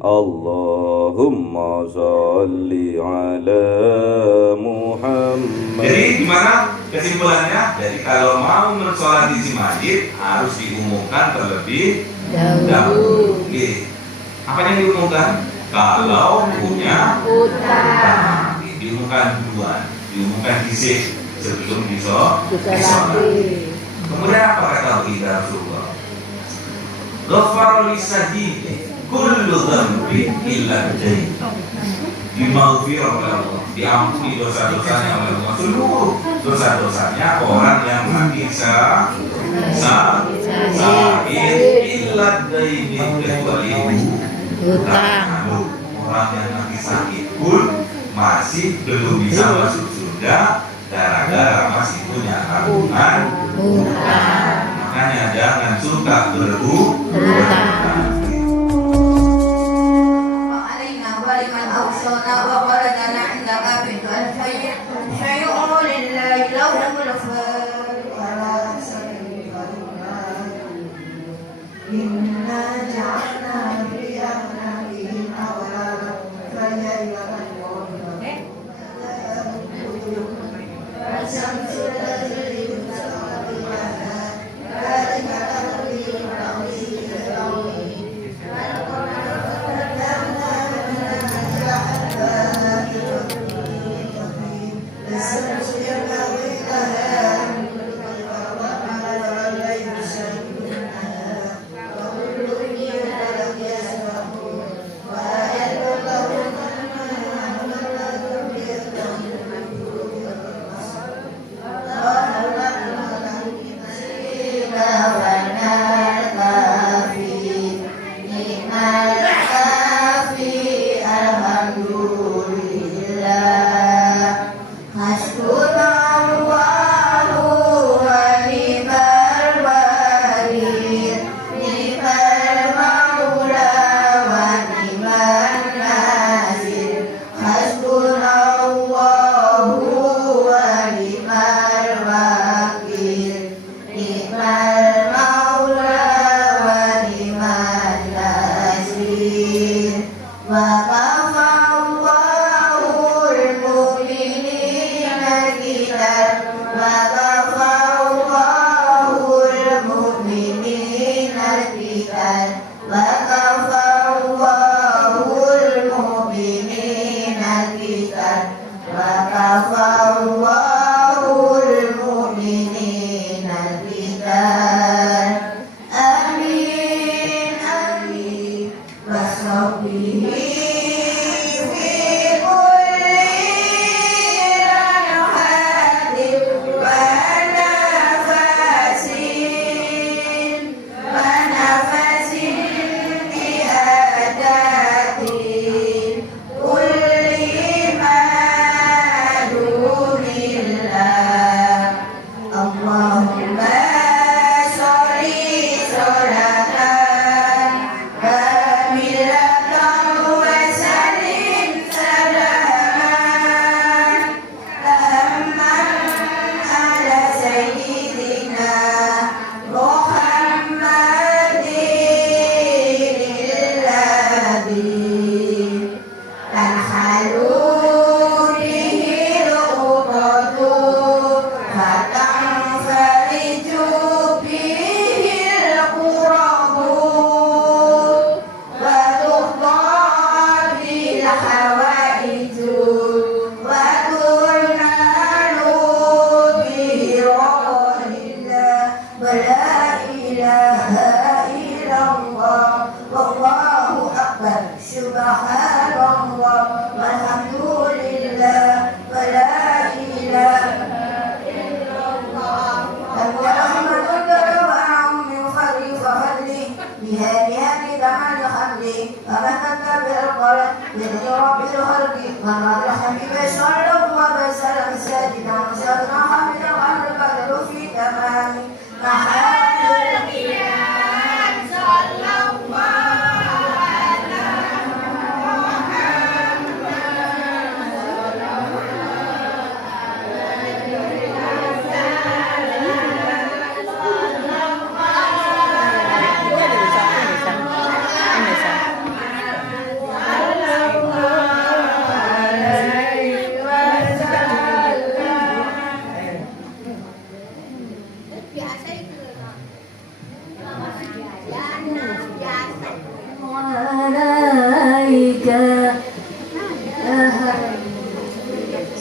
Allahumma sholli ala Muhammad. Jadi gimana kesimpulannya? Jadi kalau mau sholat isi masjid harus diumumkan terlebih dahulu. Apa yang diumumkan? Kalau punya utang, diumumkan duluan, diumumkan isi sebelum sholat. Kemudian apa kata kita Rasulullah? Ghafarul lisahih kullu dhanbin illa dain. Dimaghfirah oleh Allah, diampuni dosa-dosanya oleh Allah, seluruh dosa-dosanya orang yang mati sahih illa dain, kecuali utang. Orang yang mati sakit pun masih belum bisa masuk surga gara-gara masih punya tanggungan utang. Makanya jangan suka berhutang.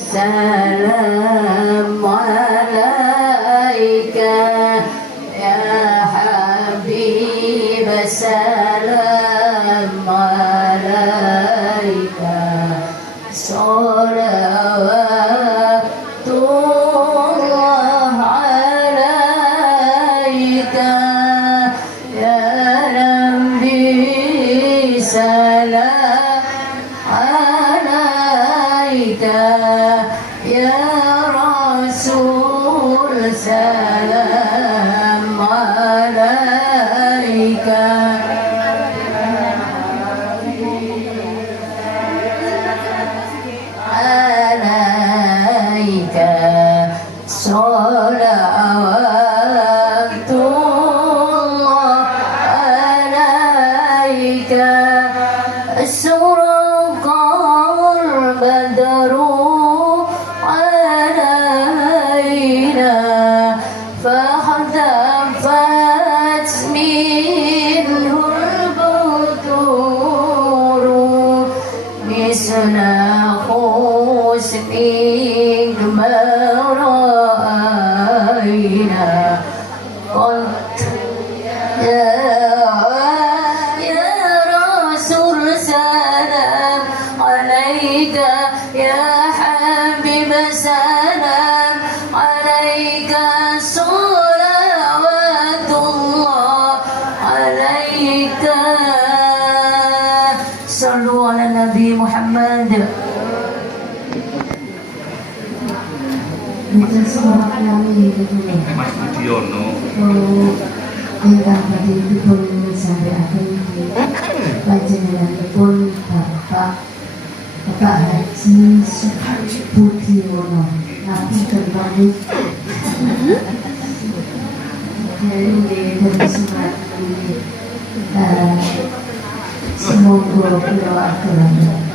سلام عليك يا حبيب سلام عليك صلوات الله عليك يا نبي سلام عليك يا رسول سلام عليك عليك صلوات الله عليك أشرق البدر علينا فاختفت منه البدور مثل حسنك ما رأينا قد يا رسول سلام عليك يا حبيب سلام عليك صلوات الله عليك صلوا على النبي محمد. Bukan semua kami betul. Mas Budiono. Ingkang badhe dipun sambekaken panjenenganipun Bapak Haji Budiono. Nabi kembali. Dari surat ini. Semoga kula akan.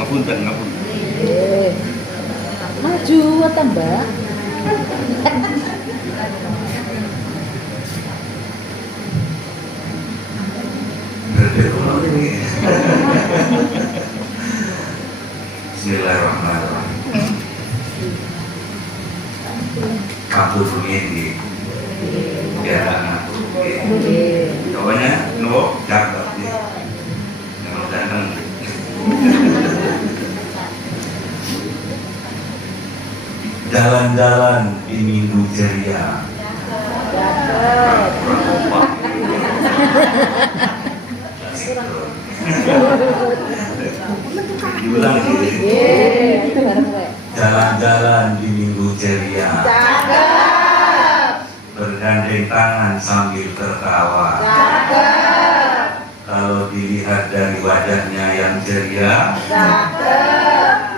Ngapunten. Maju atau Mbak? Bismillahirrahmanirrahim. Kabur ini ya anak. Pokoknya no cakep nih. Yang ganteng. Jalan-jalan di minggu ceria. Diulang gitu. Jalan-jalan di minggu ceria. Bergandeng tangan sambil tertawa. Kalau dilihat dari wajahnya yang ceria,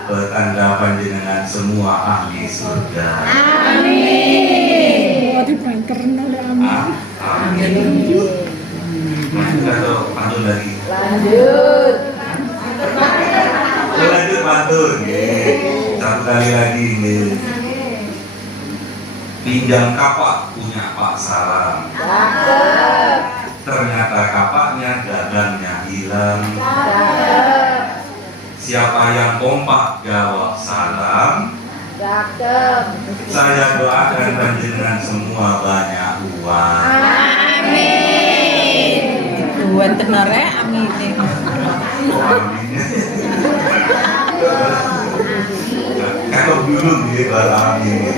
pertanda panjenengan semua ahli surga. Amin. Waduh, pranker amin. Amin. Lanjut atau pantun lagi? Lanjut. Lanjut pantun. Satu kali lagi. Pinjam kapak punya Pak Salam. Ternyata kapaknya gagangnya hilang. Siapa yang kompak jawab salam. Saya doakan panjenengan semua banyak uang. Amin. Buat benar ya, amin. Kalau belum dia baru amin.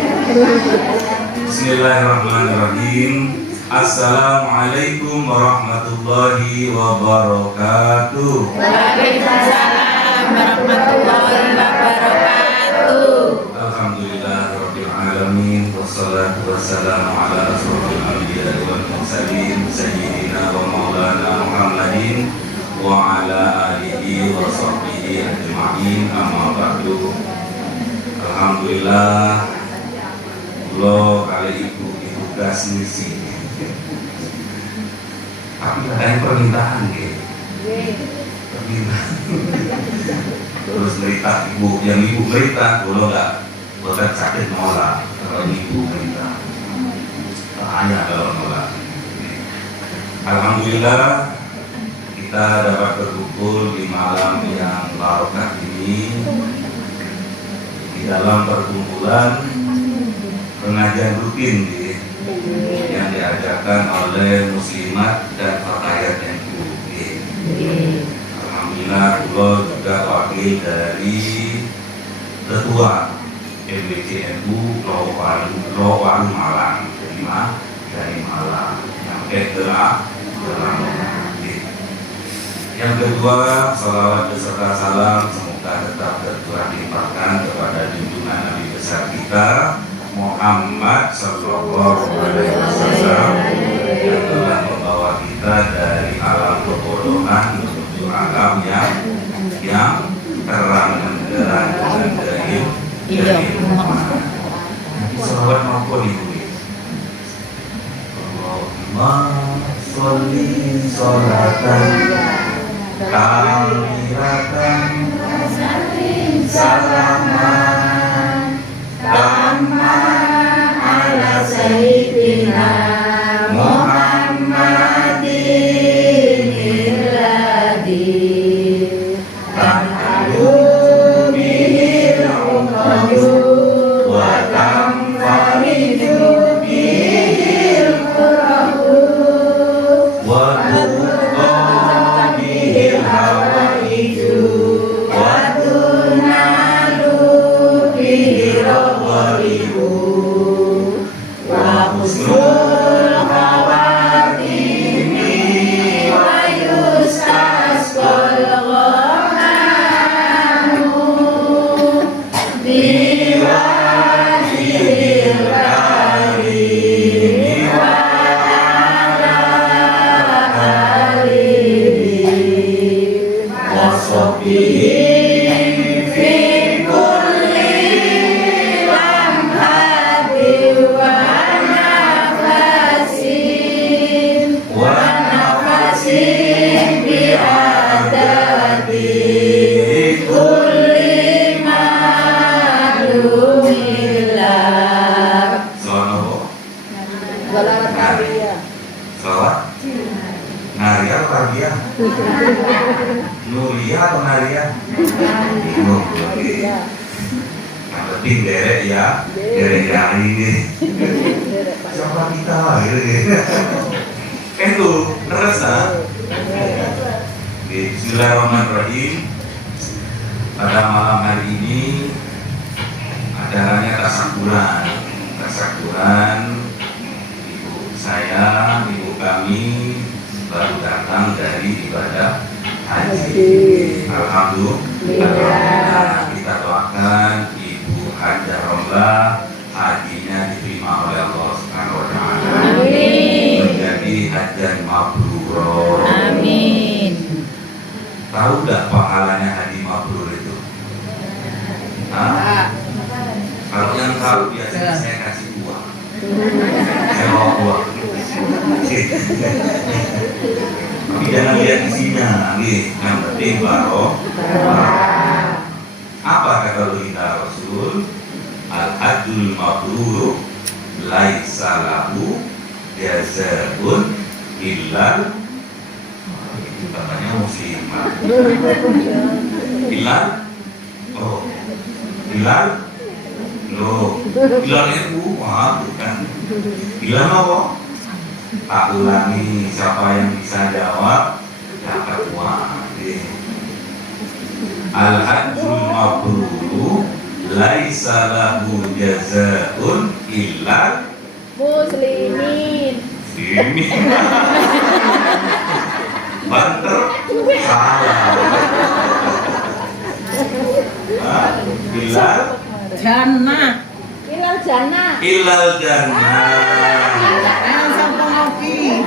Bismillahirrahmanirrahim. Assalamualaikum warahmatullahi wabarakatuh. Waalaikumsalam warahmatullahi wabarakatuh. Alhamdulillahirabbil alamin wassalatu wassalamu ala asrofil anbiya'i wal mursalin sayyidina wa maulana Muhammadin wa ala alihi wa sahbihi ajma'in amma ba'du. Alhamdulillah lo kali ibu tugas misi. Tapi ada permintaan gitu. Permintaan. Terus berita ibu, yang ibu berita, kalau nggak berat sakit nolak. Kalau ibu berita, bahaya kalau nolak. Alhamdulillah. Alhamdulillah kita dapat berkumpul di malam yang barokah ini di dalam perkumpulan pengajian rutin yang diadakan oleh muslimat dan fakayat NU. Alhamdulillah Allah juga wakil dari ketua MBCNU Lowaru Malang dari Malang yang yang kedua, salawat beserta salam semoga tetap terlimpahkan kepada junjungan Nabi besar kita Muhammad Sallallahu Alaihi Wasallam yang telah membawa kita dari alam kebodohan menuju alam yang terang benderang dengan keilmuan. Salawat maupun ibu. Allahumma sholli sholatan kamilatan salaman tamma ala sayyidina Muhammadin illadhi tanhalu bihil uqadu wa tamfariju bihil qurahu wa Nuria atau Naria? Yang penting derek ya, derek yang ini. Siapa kita gitu. Itu terasa. Bismillahirrahmanirrahim. Pada malam hari ini acaranya tasyakuran. Ibu saya, ibu kami baru datang dari ibadah haji. Alhamdulillah kita doakan Ibu Hajah Romlah hajinya diterima oleh Allah Subhanahu wa taala. Menjadi hajjan mabrur. Amin. Tahu enggak pahalanya haji mabrur itu? Kalau yang tahu biasanya saya kasih uang. Saya bawa uang. Tapi jangan lihat isinya, yang penting barokah. Apa kata baginda Rasul? Al-hajjul mabrur laisa lahu jazaa'un illa itu katanya muslimah. Bilal itu bukan. Bilal apa? Tak ulangi, siapa yang bisa jawab dapat uang. Al-hajjul mabrur laisa lahu jazaa'un illa muslimin. Ini banter salah. Bilal Jannah. Ilal jannah. ilal jannah. Sampai ngopi.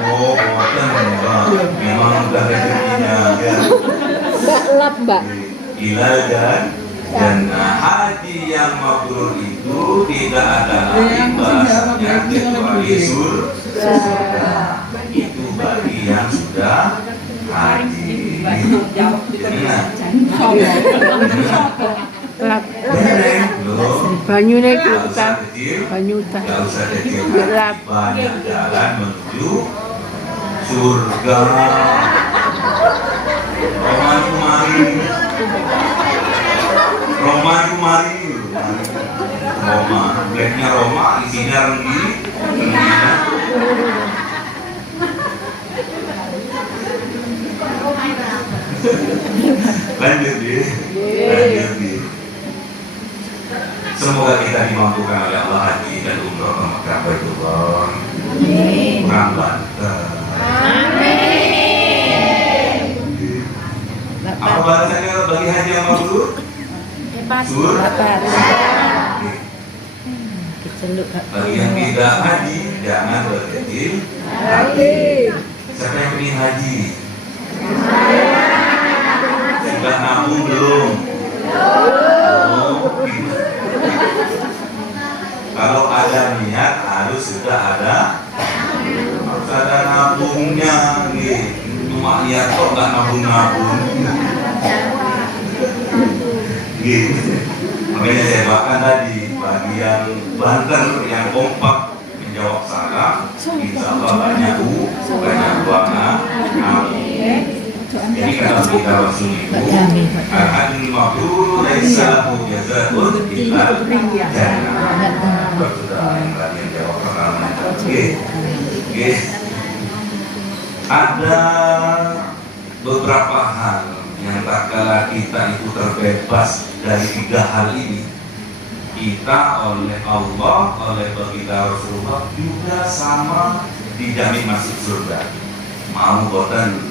Oh, memang udah rezekinya ya. Lap, Mbak. Ilal jannah. Haji yang mabrur itu tidak ada lagi bahasanya kecuali surga. Itu bagi yang sudah haji. Lap. Dereng belum. Banyune Nggak kita. usah kecil. Banyu tah. Nggak usah kecil. Gelap. Banyak jalan menuju surga. Roman kumari. Roman kumari. Roma, blacknya Roma, isinya renggi. Lanjut ya. Lanjut ya. Semoga kita dimampukan oleh Allah haji dan umroh ke Mekah Baitullah. Kurang banter. Apa bahasanya bagi haji yang mabrur? Sur. Bagi yang tidak haji, jangan berkecil hati. Siapa yang ingin haji? Sudah nabung belum? Belum. Kalau ada niat harus sudah ada nabungnya nih. Cuma niat kok nggak nabung-nabung. Gitu. Makanya saya bahkan tadi bagi yang banter, yang kompak menjawab salah, insya Allah banyak doa. Jadi kata kita Rasul itu, al-hajjul mabrur laisa lahu jazaa'un illa jannah. Sudah yang tadi jawab pertama. Oke. Ada beberapa hal yang tak kala kita itu terbebas dari 3 hal ini, kita oleh Allah, oleh baginda Rasulullah juga sama dijamin masuk surga. Mau boten?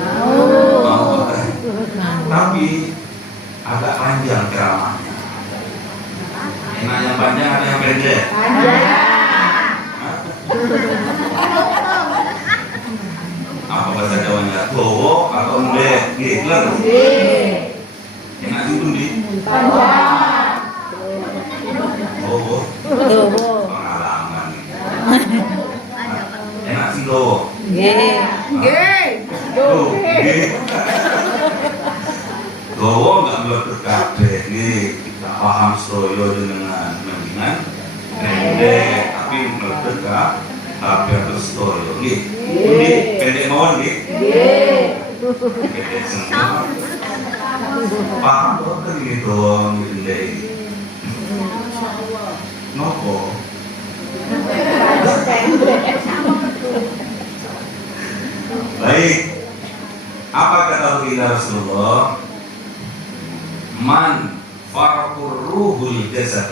Mau boten? Tapi agak panjang ceramahnya. Enak yang panjang atau yang pendek? Apa bahasa Jawanya? Gowo atau endek? Gitler? Enak itu di? Gowo? Pengalaman. Enak sih gowo? Gowo nggak melekat kabeh nih, kita paham stoyo dengan mendingan pendek, tapi melekat kabeh terus stoyo nih. Ini pendek mawon nih. Pendek semua. Paham kok ini doang pendek ini. Nopo. Baik. Apa kata Rasulullah? Man farqur ruhul jasad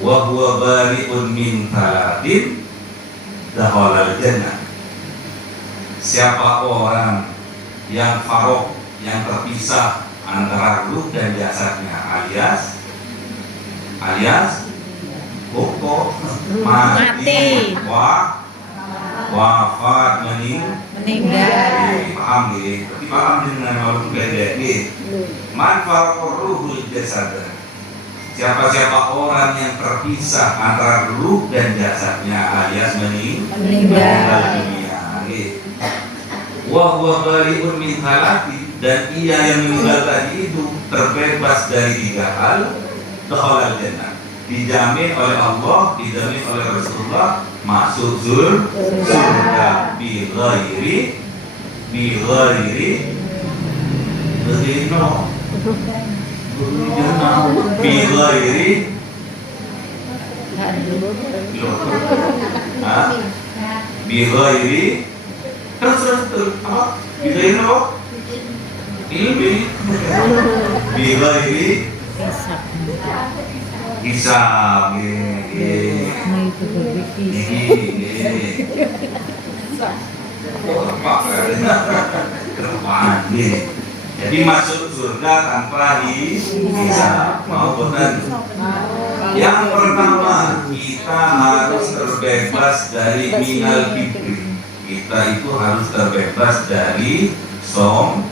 wa huwa bari'un min talatin dakhalal jannah. Siapa orang yang farok, yang terpisah antara ruh dan jasadnya, alias pokok mati, wafat, meninggal. Paham nih? Tapi paham dengan walaupun beda nih. Man farqur ruhul jasad. Siapa orang yang terpisah antara ruh dan jasadnya, alias meninggal dunia. Wa huwa bari'un min halati, dan ia yang meninggal tadi itu terbebas dari 3 hal, dakhalal jannah. Dijamin oleh Allah, dijamin oleh Rasulullah masuk surga bi ghairi terus apa? Bighairi apa? Ilmi. Bighairi hisab. Jadi masuk surga tanpa hisab. Mau boten? Yang pertama, kita harus terbebas dari minal kibri. Kita itu harus terbebas dari sombong,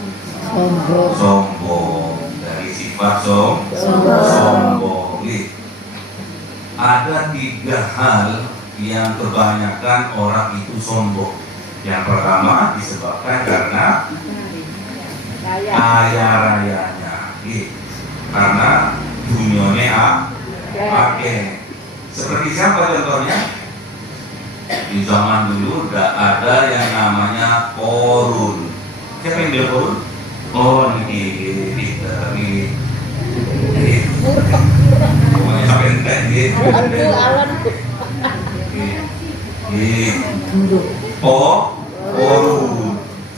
dari sifat sombong. Ada 3 hal yang kebanyakan orang itu sombong. Yang pertama disebabkan karena kaya rayanya. karena dunyone akeh. Seperti siapa contohnya? Di zaman dulu tidak ada yang namanya korun. Siapa yang dia korun? Oh ini pokoknya sampai enggak ini.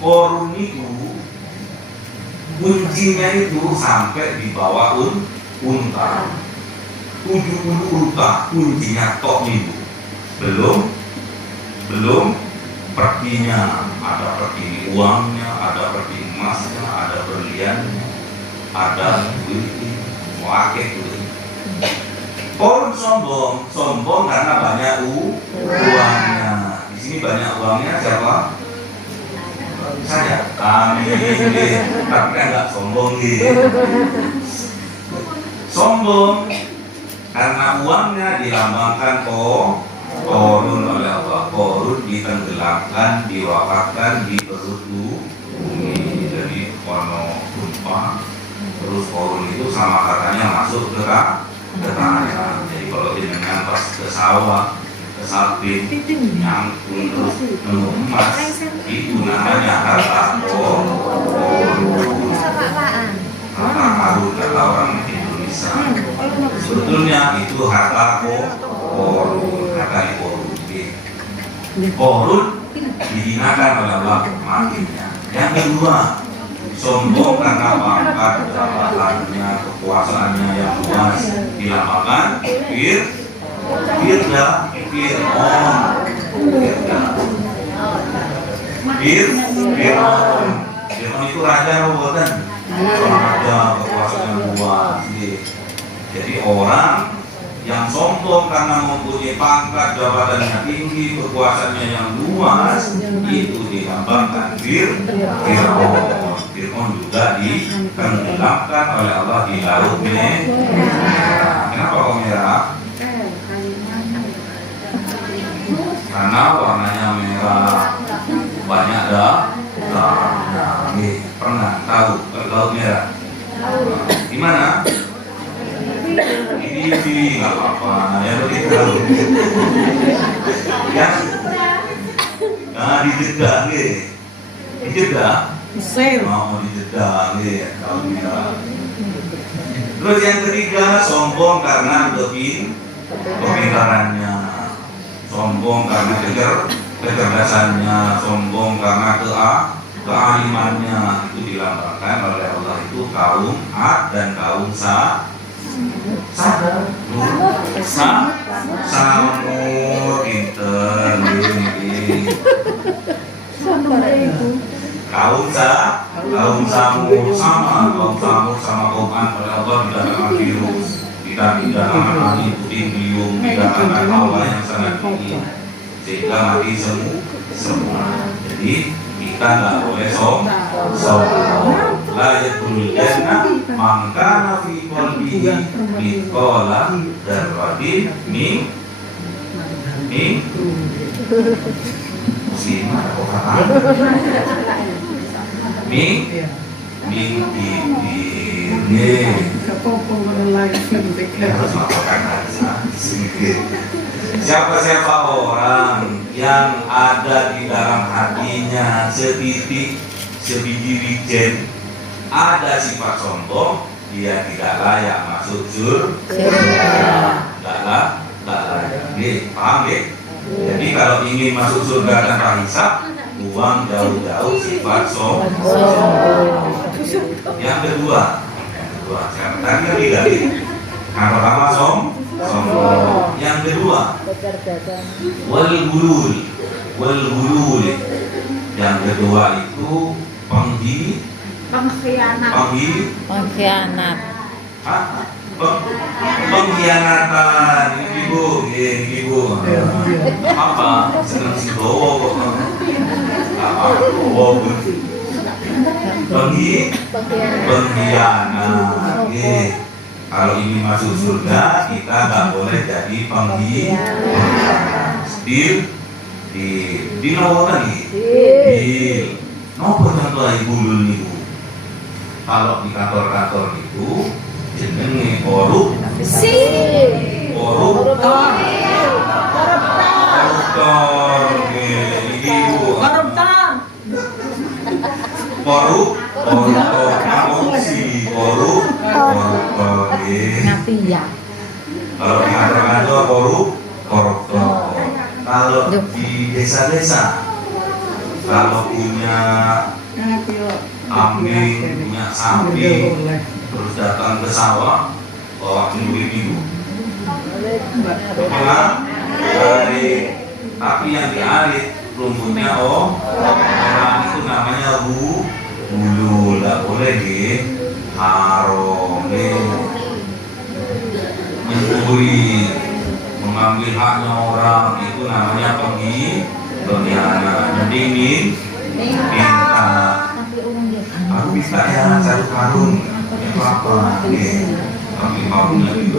Korun itu kuncinya itu sampai di bawah unta. 70 unta kuncinya tok itu. Belum perginya, ada pergi uangnya, ada pergi emasnya, ada berliannya, ada duit, wakil duit. Korun sombong karena banyak uangnya. Di sini banyak uangnya siapa? Saya, kami, tapi kan nggak sombong gitu. Sombong karena uangnya dilambangkan korun oleh Allah. Korun ditenggelamkan, diwafatkan di perut bumi. Jadi warna tumpah. Terus korun itu sama katanya masuk ke tanah. Jadi kalau jenengan pas ke sawah, ke sawit, nyangkul terus nemu emas, itu namanya harta korun. Harta karun kata orang Indonesia. Sebetulnya itu harta korun, harta korun. Korun dihinakan oleh Allah matinya. Yang kedua, sombong karena pangkat jabatannya, kekuasaannya yang luas, dilambangkan Fir'aun itu raja bukan? Raja kekuasaan yang luas. Jadi orang yang sombong karena mempunyai pangkat jabatannya tinggi, kekuasaannya yang luas, itu dilambangkan Fir'aun. Fir'aun juga ditenggelamkan oleh Allah di laut merah. Kenapa kok merah? Karena warnanya merah, banyak darahnya. Pernah tahu laut merah? Di mana? Ini nggak apa-apa, ya begitu. Ya, nah di Jeddah nih, di Jeddah, mau di Jeddah nih, kalau merah. Terus yang ketiga, sombong karena kepintarannya, sombong karena kecerdasannya, sombong karena kealimannya. Itu dilambangkan oleh Allah itu kaum Ad dan kaum Samud pinter ini. Kaum Samud sama kaum Ad oleh Allah didatangkan virus, didatangkan angin puting beliung, didatangkan hawa yang sangat tinggi sehingga mati semua. Jadi kita nggak boleh sombong. La yadkhulul jannah man kana fi qalbihi mithqala dzarratin min muslimah atau kata min siapa orang yang ada di dalam hatinya setitik sebiji wijen ada sifat sombong, dia tidak layak masuk surga. Tidak layak. Paham ya? Jadi kalau ingin masuk surga tanpa hisab, buang jauh-jauh sifat sombong. Yang kedua, tadi kan digali. Yang pertama sombong. Yang kedua, wal gulul. Yang kedua itu pengkhianat. Pengkhianatan. Ibu. Apa? Senang si bawa kok. Pengkhianat. Kalau ini masuk surga, kita nggak boleh jadi pengkhianat. Di nomor tadi. Nopo contoh ibu dulu. Kalau di kantor-kantor itu jenenge koruptor. Koruptor ibu. Koruptor korupsi koruptor. Nanti ya. Kalau di kantor-kantor koruptor. Kalau di desa-desa, kalau punya kambing, punya sapi, terus datang ke sawah, bawa ibu-ibu. Pulang dari tapi yang diarit rumputnya orang itu namanya hulu, nggak boleh haram mencuri, mengambil haknya orang itu namanya pengkhianat. Jadi minta aku bisa ya satu karung apa tapi maunya itu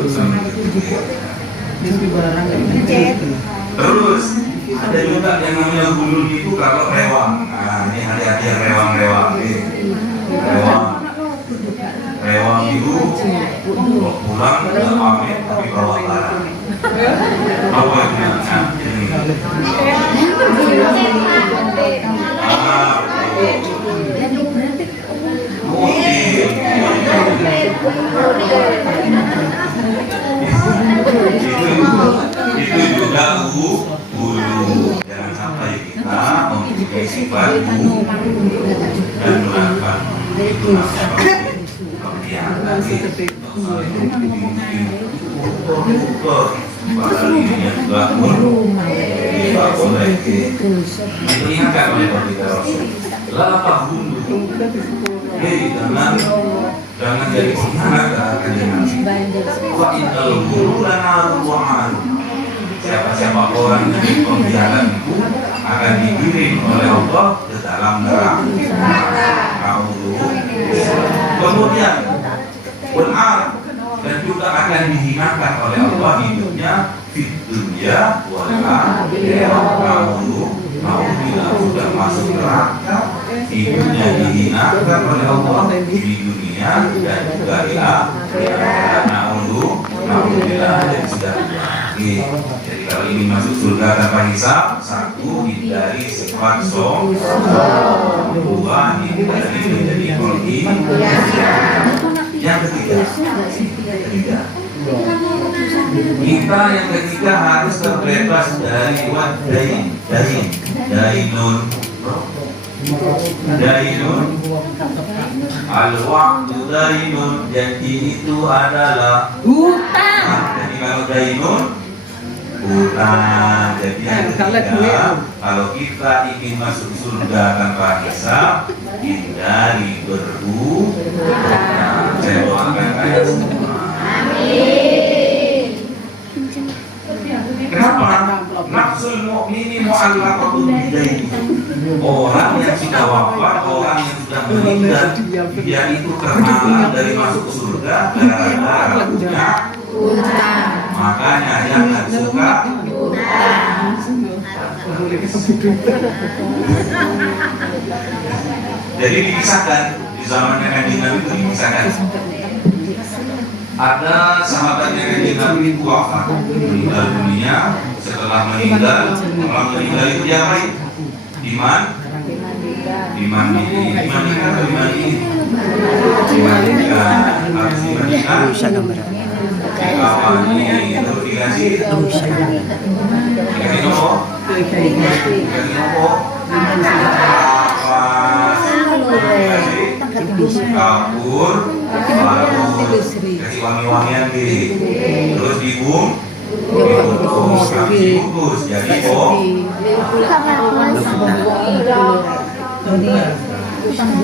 terus ada juga yang namanya gulung itu kalau rewang. Nah ini hati-hati rewang itu kalau pulang tidak pamit tapi bawa barang. Apa itu? Itu juga hulu. Jangan sampai kita mempunyai sifat dan melakukan itu diingatkan oleh kita Rasul. Lapa hulu. Jangan jadi pengkhianat akan Nabi. Wa innal ghulula narun. Siapa-siapa orang yang jadi pengkhianat itu akan digiring oleh Allah ke dalam neraka. Kemudian benar dan juga akan dihinakan oleh Allah hidupnya di dunia wal akhirah. Bila sudah masuk neraka hidupnya dihinakan oleh Allah di dunia dan juga di akhirat. Alhamdulillah jadi sudah lagi. Jadi kalau ingin masuk surga tanpa hisab, satu hindari sifat sombong, dua hindari menjadi yang ketiga kita yang ketiga harus terbebas dari dainun al-waqtu dainun. Jadi itu adalah hutang. Jadi kalau dainun hutang. Jadi yang ketiga kalau kita ingin masuk surga tanpa hisab, hindari berhutang. Saya doakan kalian semua. Kenapa? Nafsul mu'mini mu'allaqatun bidaini. Orang yang sudah wafat, orang yang sudah meninggal, dia itu terhalang dari masuk surga gara-gara punya hutang. Makanya jangan suka hutang. Jadi dipisahkan di zamannya Kanjeng Nabi itu dipisahkan. Ada sahabatnya Kanjeng Nabi itu wafat, meninggal dunia. Setelah meninggal, orang meninggal itu diapain? Dimandikan. Habis dimandikan, dikawani, terus dikasih nopo. Kapur, kasih wangi-wangian terus dibungkus, jadi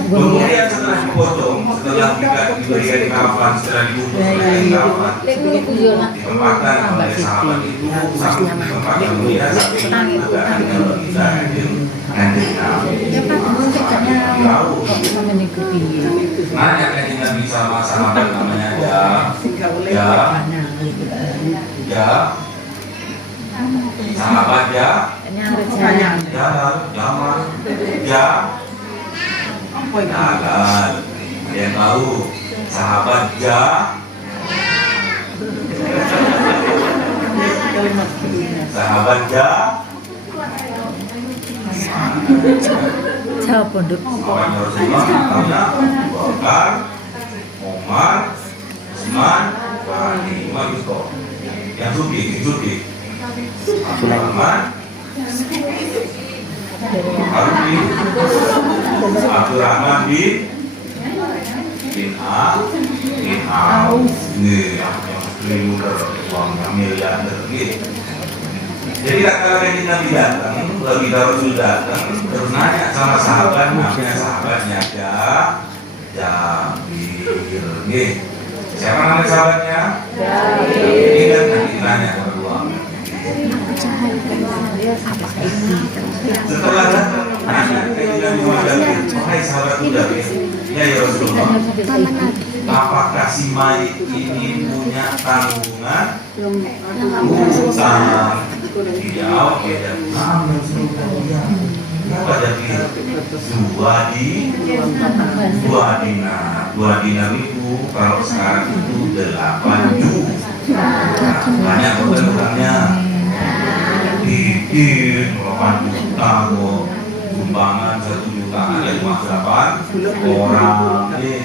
kemudian setelah dipotong, setelah diberikan kafan, setelah dibungkus kafan, ditempatkan oleh sahabat itu ditempatkan dia sampai tegaknya kita Kanjeng Nabi. Nanya Kanjeng Nabi sama sahabat namanya sahabat halal. Yang tahu sahabat Sahabat Jawab pondok. Sahabatnya Rasulullah namanya Abu Bakar, Umar, Utsman, Ali, Yusuf. Yang suki. Sulaiman, Harun, Abdurrahman bin Auf. Nih, yang triliuner, uangnya miliarder gitu. Jadi kata lagi Nabi datang, lagi Rasul datang, terus nanya sama sahabat, namanya sahabatnya Jabir. Nih, siapa nama sahabatnya? Jabir. Ini kan nanti nanya berdua. Setelah datang, nanya ke Nabi Muhammad, wahai sahabat muda, ya Rasulullah, apakah si mayit ini punya tanggungan utang? Dijawab ya, apa jadi dua dinar itu kalau sekarang itu 8 juta. Banyak utangnya dikit 8 juta kok, sumbangan 1 juta ada cuma 8 orang nih.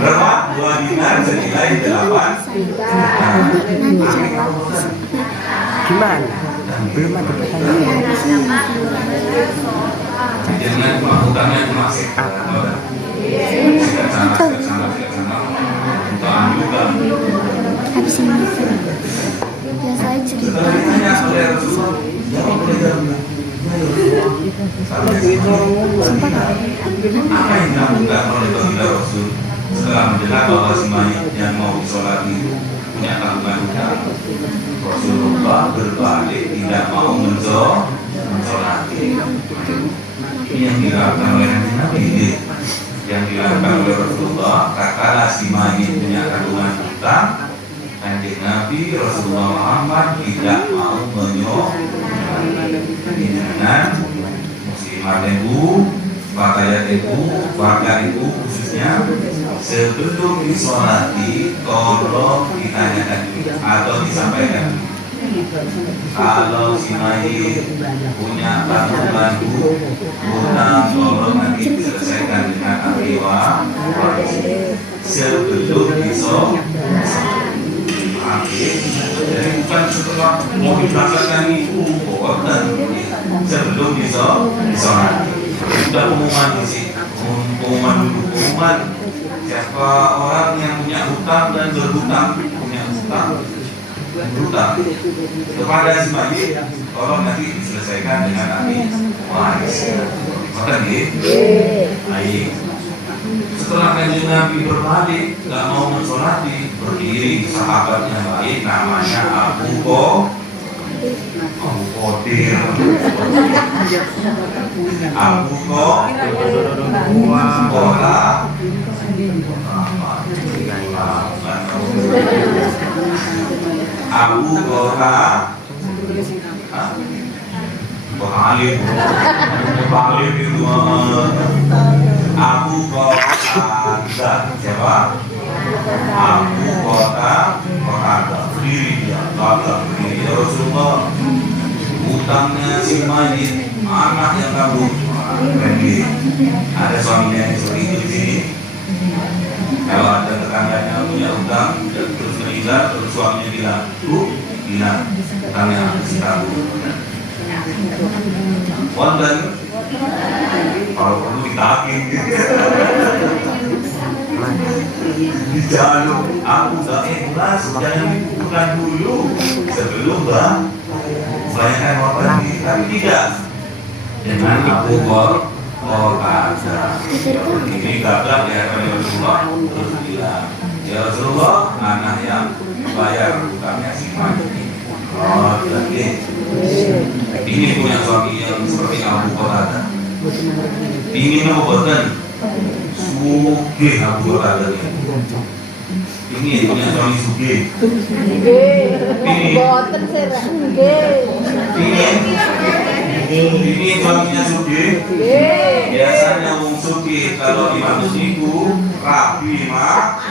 Berapa? 2 dinar senilai 8 juta. Gimana? Belum ada pertanyaan. Jangan cuma hutangnya cuma sekat sana, hutang juga. Habis ini biasa aja Setelah ditanya oleh Rasulullah, jawab oleh Jabir. Apa yang dilakukan oleh baginda Rasul setelah mendengar bahwa si mayit yang mau disolati punya tanggungan hutang? Rasulullah berbalik tidak mau mensolati. Ini yang dilakukan oleh Nabi. Yang dilakukan oleh Rasulullah, katalah si mayit punya tanggungan hutang, Kanjeng Nabi Rasulullah Muhammad tidak mau dengan muslimat ibu, pakaian ibu, warga ibu khususnya sebelum disolati tolong ditanyakan atau disampaikan. Kalau si mayit punya tanggungan hutang, tolong nanti diselesaikan dengan ahli waris sebelum disolati. Jadi bukan setelah mau diberangkatkan itu, sebelum disolati. Sudah pengumuman di sini, pengumuman siapa orang yang punya hutang dan berhutang, berhutang kepada si mayit, tolong nanti diselesaikan dengan ahli waris. Maka baik. Setelah Kanjeng Nabi berbalik, nggak mau mensolati, berdiri sahabatnya baik, namanya Abu Qadir. Abu Abu Qatada, siapa? Abu Qatada, berdiri dia, berdiri ya Rasulullah. Utangnya si mayit, anak yang kabur, ada suaminya yang seperti itu di sini. Kalau ada tetangganya punya utang, terus meninggal, terus suaminya bilang, utangnya si kabur. Wonten kalau perlu ditagih dijaluk, aku gak ikhlas, jangan dibutuhkan dulu sebelum bayangkan korban ini, tapi tidak dengan Abu Qatada. Ini gagap ya Rasulullah, terus bilang, ya Rasulullah, anak yang bayar hutangnya si mayit ini. Oh, berarti ini punya suami yang seperti Abu Qatada. Ini membuatkan sugih Abu Qatada ini punya suami sugih. Ini suaminya sugih. Biasanya wong sugih kalau dimaksud niku rabi mah.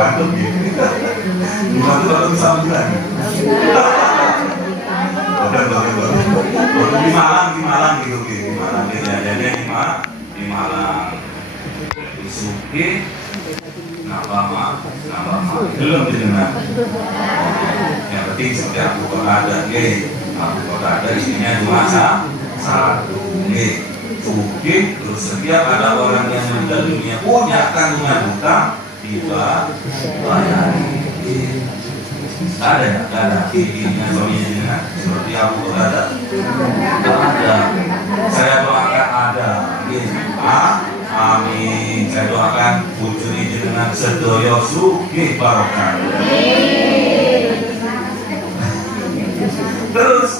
batuk gitu. Batuk sambutan. Di Malang gitu. Di Malang kejadiannya di Malang. Suki nama belum didengar. Yang penting setiap kota ada kota ada isinya cuma satu Suki. Terus setiap ada orang yang meninggal dunia punya tanggungan hutang dibayari. Ada ini suaminya seperti Abu Qatadah ada. Saya doakan ada. Amin. Saya doakan bujuni jenengan sedoyo sugih barokah. Terus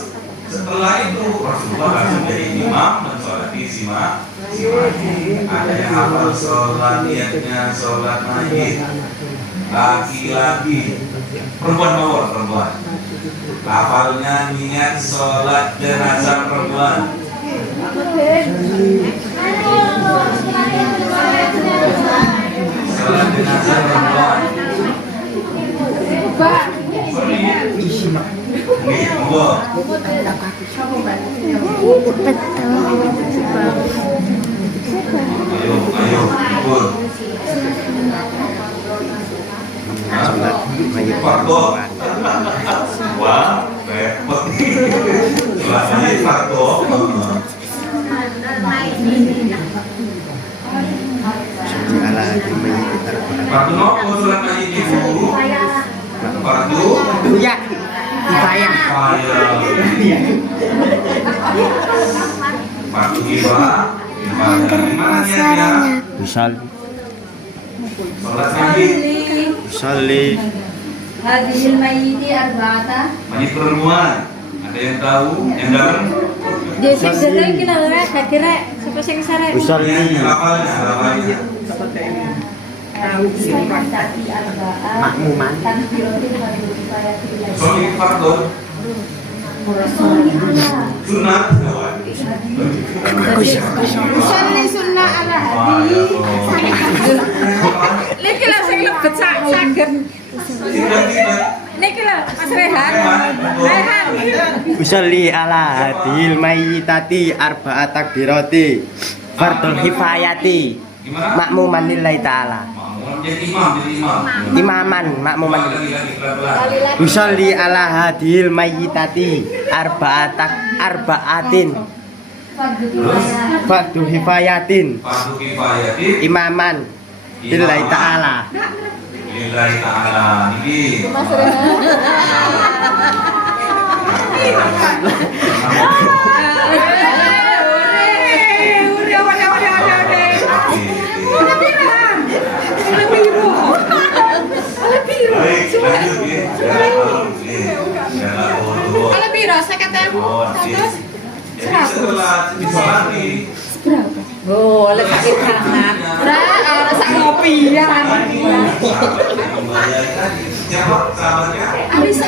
setelah itu Rasulullah langsung jadi imam mensolati si mayit. Ada yang hafal sholat niatnya sholat mayit. Laki-laki, perempuan. Hafalnya niat sholat jenazah perempuan. Sholat jenazah perempuan. Ayo, ikut. Sholat mayit Fardu. Wah, repot. Sholat mayit fardu. ala mayit Fardu nopo sholat mayit ibu? Fardu. ya saya Fardu kifayah. Gimana ya? misal Sholat mayit. usalli Hadhil mayyiti arba'ata. Mayit perempuan. Ada yang tahu? Yang dalam? Joseph sedang kira siapa sing sare? usalli Hafalnya. makmuman Sholat fardu. Sunat. Usolli sunnah ala hadi. Niki lah sing lebet saged. Niki lah Mas Rehan. usalli ala hadil mayyitati arba'at takbirati fardul hifayati makmuman lillahi ta'ala Jadi imam. imaman makmuman Lagi. usalli ala hadil mayyitati arba'atin fardul hifayatin Fardu kifayah. imaman lillahi ta'ala Lillahi ta'ala. Ini. Baik, lanjut Jadi setelah disolati Oh, oleh sakit tangan. Rasa ngopi ya. siapa sahabatnya? Alisa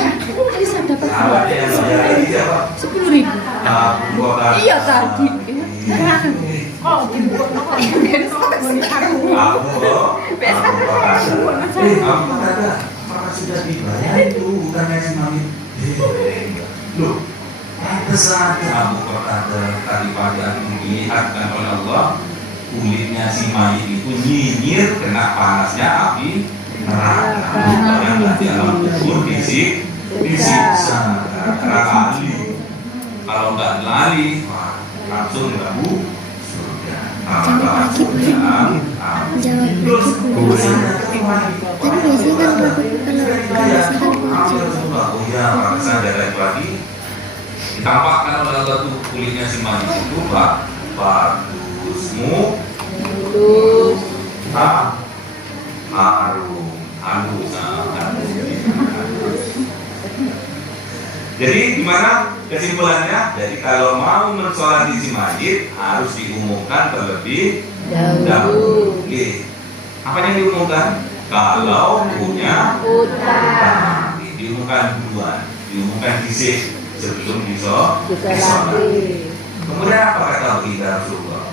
dapat Sahabatnya yang membayari siapa? 10.000. Abu Qatadah. Iya tadi. Oh, Abu Qatadah. Apakah sudah dibayar itu hutangnya si Mami? Loh, pantes saja Abu Qatadah tadi pagi dilihatkan oleh Allah kulitnya si mayit itu nyinyir kena panasnya api neraka. Yang nanti alam kubur disiksa karena lali. Kalau nggak lali, wah, langsung nggak surga. Terus urusannya Tapi biasanya kan kalau oh ya, saya ada lagi. Ditampakkan oleh Allah tuh kulitnya si mayit itu bagusmu mulus. harum halus. Jadi gimana kesimpulannya? Jadi kalau mau mensolati si mayit harus diumumkan terlebih dahulu. Oke. Apa yang diumumkan? Kalau punya utang, diumumkan duluan, diumumkan disik sebelum disolati. Kemudian apa kata kita Rasulullah?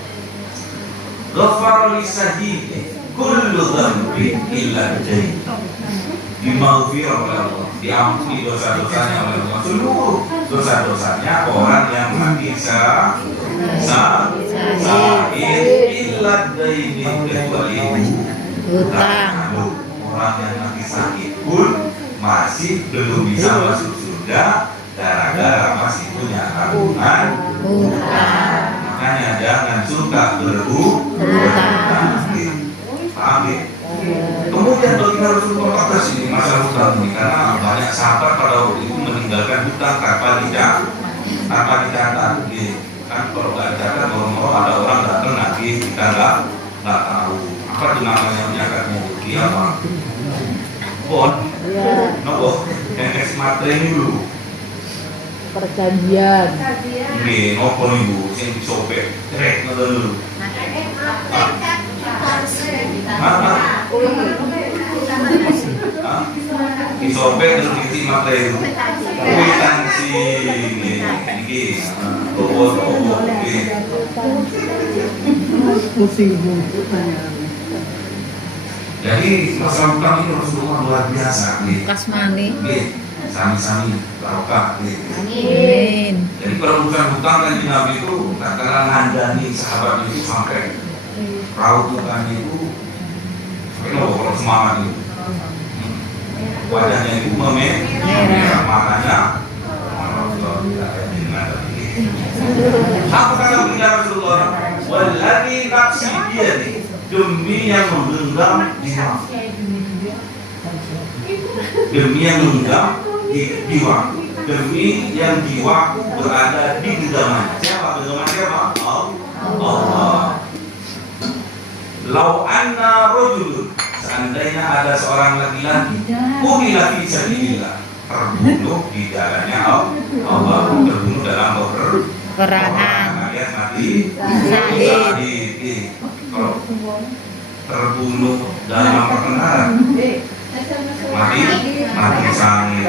Ghafara lisahih kullu dzambin illa dain. Dimaghfirah oleh Allah, diampuni dosa-dosanya oleh Allah, seluruh dosa-dosanya orang yang mati sahid illa dain, kecuali Hutang. orang yang mati sakit pun masih belum bisa masuk surga gara-gara masih punya tanggungan hutang. Makanya jangan suka berhutang. Paham ya? Kemudian bagi Rasulullah atas ini masalah hutang ini, karena banyak sahabat pada waktu itu meninggalkan hutang tanpa dicatat. Kan kalau nggak dicatat, kalau ada orang datang nanti kita nggak tahu apa itu namanya menyakannya rugi apa. Bon, nopo, yang smart training dulu. Perjanjian. Nggih, nopo niku sing disobek, trek ngoten lho. Disobek terus diisi materi itu. Kwitansi niki. Opo nggih. Jadi masalah hutang ini Rasulullah luar biasa nih. Kasmani. Nggih, sami-sami barokah nih. Amin. Jadi kalau urusan hutang kan Nabi itu kadang-kadang ngandani sahabat itu sampai raut mukanya itu kalau semangat itu wajahnya itu merah, makanya apa kata beliau Rasulullah? Walladzi nafsi biyadihi, demi yang menggenggam jiwa, demi yang menggenggam jiwa, demi yang jiwaku berada di genggaman. Siapa genggaman siapa? Allah. Lau anna rajulun, seandainya ada seorang laki-laki qutila fi sabilillah, terbunuh di jalannya Allah, terbunuh dalam peperangan alias mati syahid. Kalau terbunuh dalam pertengkaran mati syahid.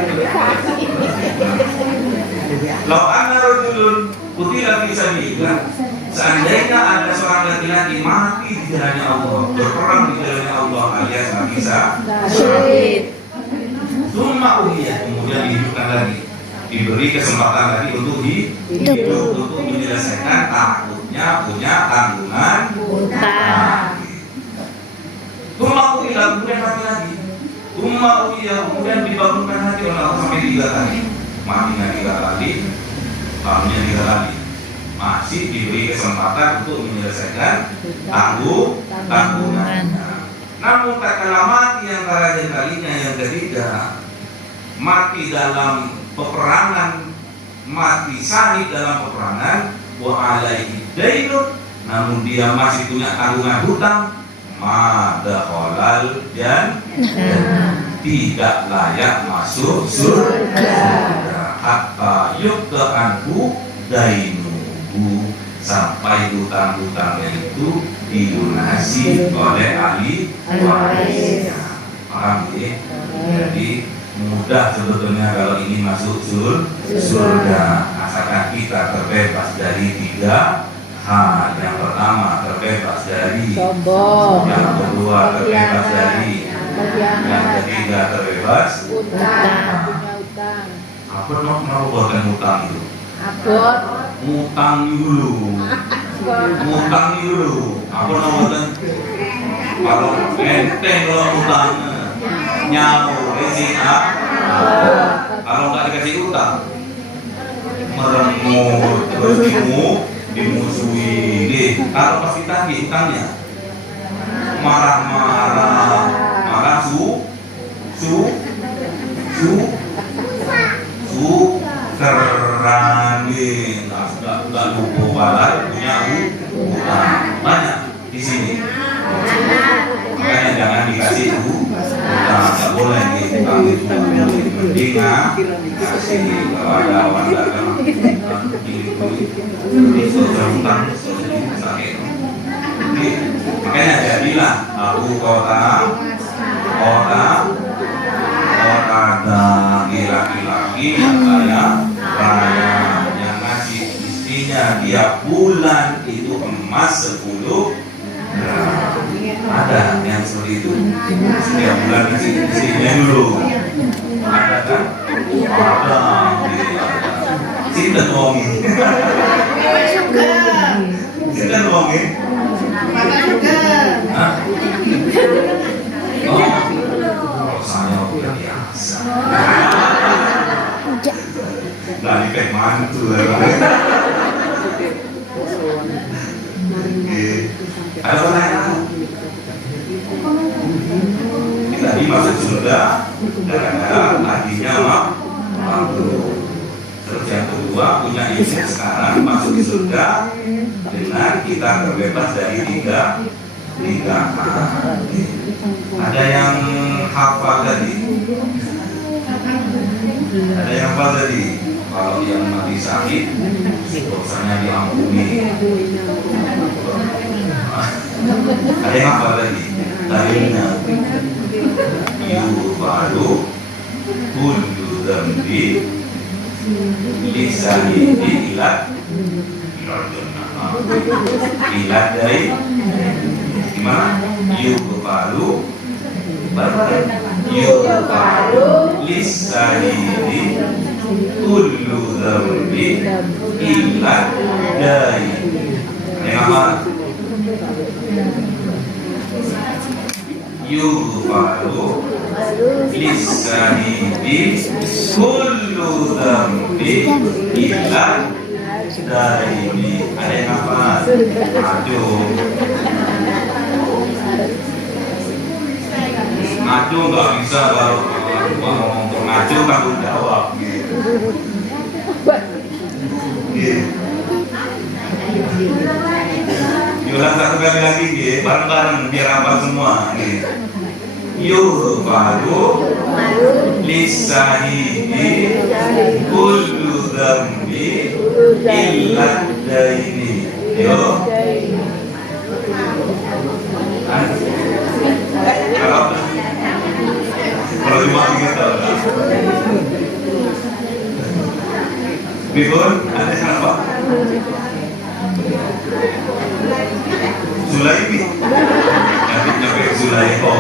Lau anna rajulun qutila fi sabilillah, seandainya ada seorang laki-laki mati di jalannya Allah, berperang di jalannya Allah alias mati syahid. Summa uhiyah, kemudian dihidupkan lagi, diberi kesempatan lagi untuk hidup, untuk menyelesaikan takutnya punya tanggungan hutang. Summa uhiyah, kemudian mati lagi. Summa uhiyah, kemudian dibangunkan lagi oleh Allah sampai 3 kali. Matinya 3 kali, bangunnya 3 kali. Masih diberi kesempatan untuk menyelesaikan tanggungan. Namun tak kalah mati yang terakhir kalinya, yang ketiga, mati dalam peperangan, mati syahid dalam peperangan, wa alaihi dainun, namun dia masih punya tanggungan hutang, madakhalal dan tidak layak masuk surga hatta yukta anhu dainuhu, sampai hutang-hutangnya itu dilunasi oleh ahli warisnya. Paham ya? Jadi mudah sebetulnya kalau ini masuk surga, asalkan kita terbebas dari 3 hal. Yang pertama terbebas dari Sombong. yang kedua terbebas dari yang ketiga terbebas Hutang. apa mau buatkan hutang itu? Abot. Ngutang dulu. Apa namanya? Kalau enteng kalau utang nyawa resina. Kalau nggak dikasih utang, meremut, terus dimusuhi. Kalau pas ditagih utangnya, marah terangin, nggak lupa balai punya hutang banyak di sini. Makanya jangan dikasih hutang, nggak boleh hutang itu. Mending kasih kalau ada orang dagang itu hutang sakit. Makanya jadilah aku kota laki-laki yang kaya yang ngasih istrinya tiap bulan itu emas 10 gram. Ada yang itu. Setiap bulan isinya dulu. Ada kan? Ada. Cinta wongi. Cinta wongi. Hah? Oh, saya biasa. Dari pek mantu. Ada pertanyaan? Tadi masuk surga gara-gara hatinya mampu. Terus yang kedua punya izin sekarang masuk di surga dengan kita terbebas dari tiga Ada yang hafal tadi? Ada yang hafal tadi? Kalau yang mati sakit dosanya diampuni. Ada yang hafal tadi? Tadinya yufaru kullu dzambi lisani ilat dari gimana? Yufaru lisani kullu dzambi ilat dari apa? Yufaru lisani kullu dzambi illa daini. Ada yang apa? Ngaco nggak bisa kalau ngomong ngaco tanggung jawab gitu. Ulang satu kali lagi gitu, bareng-bareng biar apa semua gitu. Yufaru lisani kullu dzambi illa daini. Yo. Kalau lima gitu. Bibun, ada siapa? Zulaimi. Nyampe Zulaiko.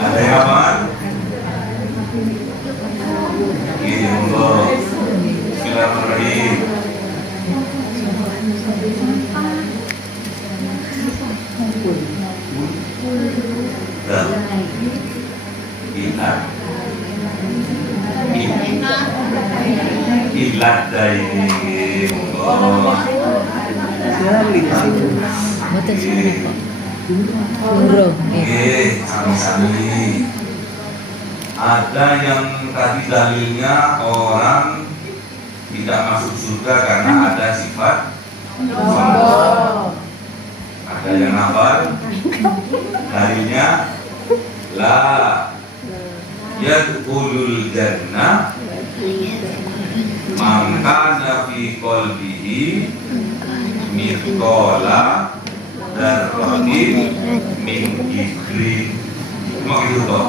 Ada yang apa? Ini Allah. Bismillahirrahmanirrahim. Ilat dari Allah. Sami-sami. Ada yang tadi dalilnya orang tidak masuk surga karena ada sifat sombong. Ada yang hafal? Dalilnya la yadkhulul jannah man kana fi qalbihi mithqala dzarratin min kibrin. Mau gitu toh?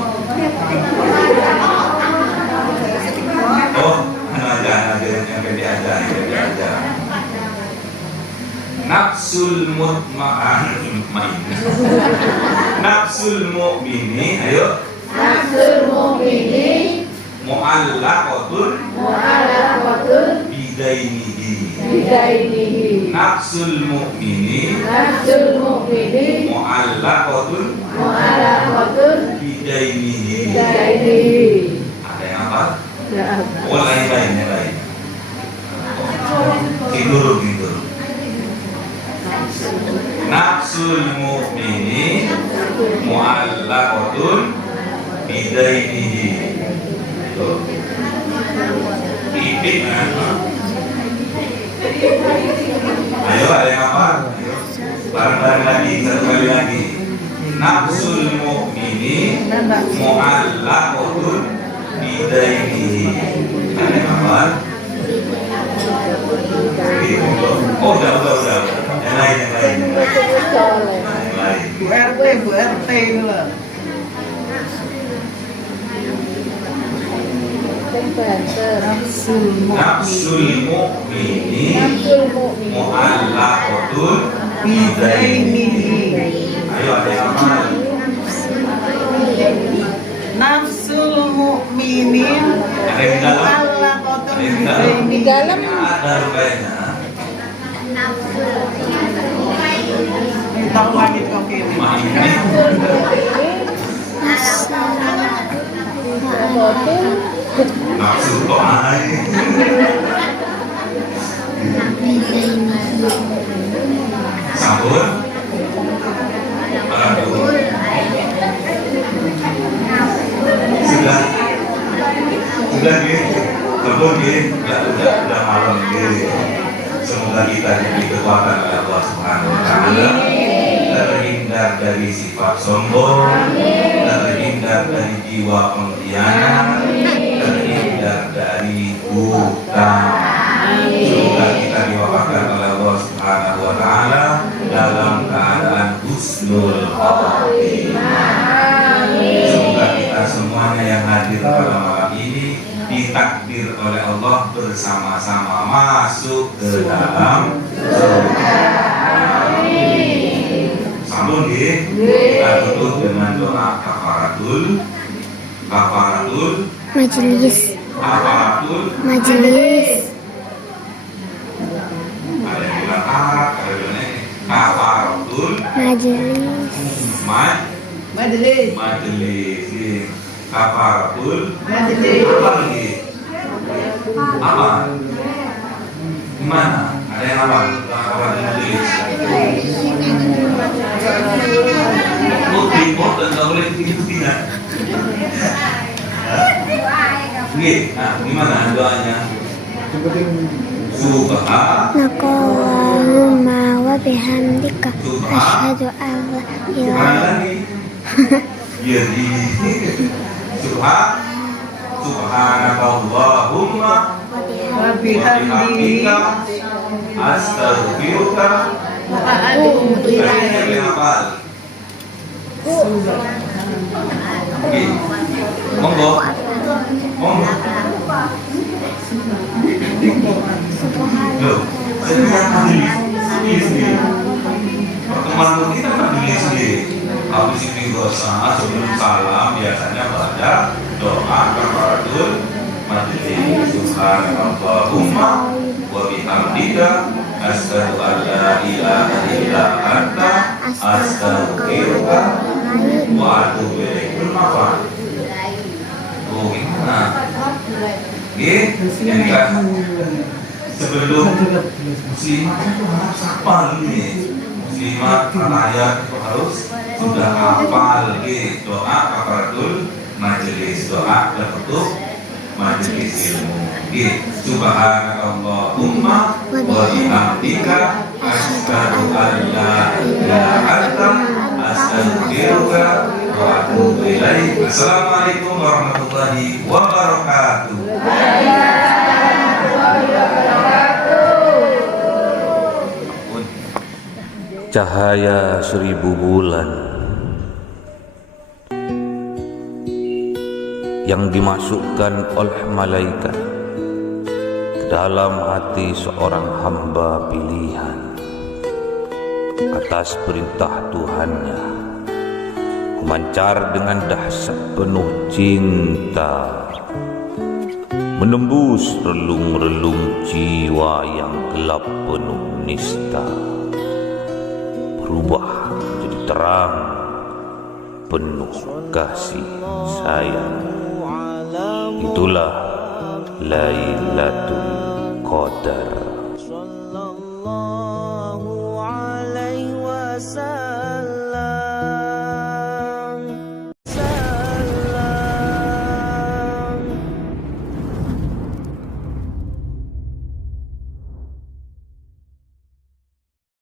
Oh, aja yang pede aja. Nafsul mu'mini, ayo. Nafsul mu'mini mu'allaqatun bidainihi. Nafsul mu'mini mu'allaqatun bidainihi. Ada yang apa? Oh, lain. Tidur. Nafsul mu'mini mu'allaqatun bidainihi. Ayo, ada yang apa? Bareng-bareng lagi, satu kali lagi. Nafsul mu'mini mu'allaqatun bidainihi. Ada yang apa? Oh, udah. Yang lain. Bu RT itu lah. Nafsul mu'mini mu'allaqatun bidainihi. Ayo ada yang hafal. Nafsul mu'minin Ada yang di dalam? mu'allaqatun Ada yang di dalam? di dalam. Ada rupanya. Tahu lagi kau kini. Nafsu kok air. Sabun. Aduh. Sudah nih. Sabun nih. Udah malam nih. Semoga kita diberi kekuatan oleh Allah Subhanahu wa Ta'ala, terhindar dari sifat sombong, terhindar dari jiwa pengkhianat, terhindar dari hutang. Semoga kita diwafatkan oleh Allah Subhanahu wa Ta'ala dalam keadaan husnul khotimah. Semoga kita semuanya yang hadir pada malam ini ditakdir oleh Allah bersama-sama masuk ke dalam surga. Sambung kita tutup dengan doa kafaratul Majelis. Majelis. Ada yang bilang ada yang bilang kafaratul Majelis. majelis. Kafaratul Majelis. apa lagi? Apa? Gimana? Ada yang apa? Kafaratul majelis. Report dan nggak boleh begitu tidak. Nah, gimana doanya? Subhanallahumma wa bihamdika asyhadu an la ilaha Jadi Subhanakallahumma wa bihamdika astaghfiruka wa atubu ilaik. Monggo. Loh, setiap majelis sendiri. Pertemuan kita majelis sendiri. Habis istighosah sebelum salam biasanya baca doa kafaratul majelis. Subhanallahumma wa bihamdika asyhadu an la ilaha illa anta astaghfiruka wa atubu ilaik. Apa? Oh, gimana? Yang kan sebelum muslimat itu harus hafal nih. Muslimat ayat itu harus sudah hafal doa kafaratul majelis, doa untuk majelis ilmu. Subhanakallahumma wa bihamdika asyhadu an la ilaha illa anta astaghfiruka wa atubu ilaik. Assalamualaikum warahmatullahi wabarakatuh. Cahaya 1000 bulan yang dimasukkan oleh malaikat ke dalam hati seorang hamba pilihan atas perintah Tuhannya, memancar dengan dahsyat penuh cinta, menembus relung-relung jiwa yang gelap penuh nista, berubah menjadi terang penuh kasih sayang. Itulah Lailatul Qadar.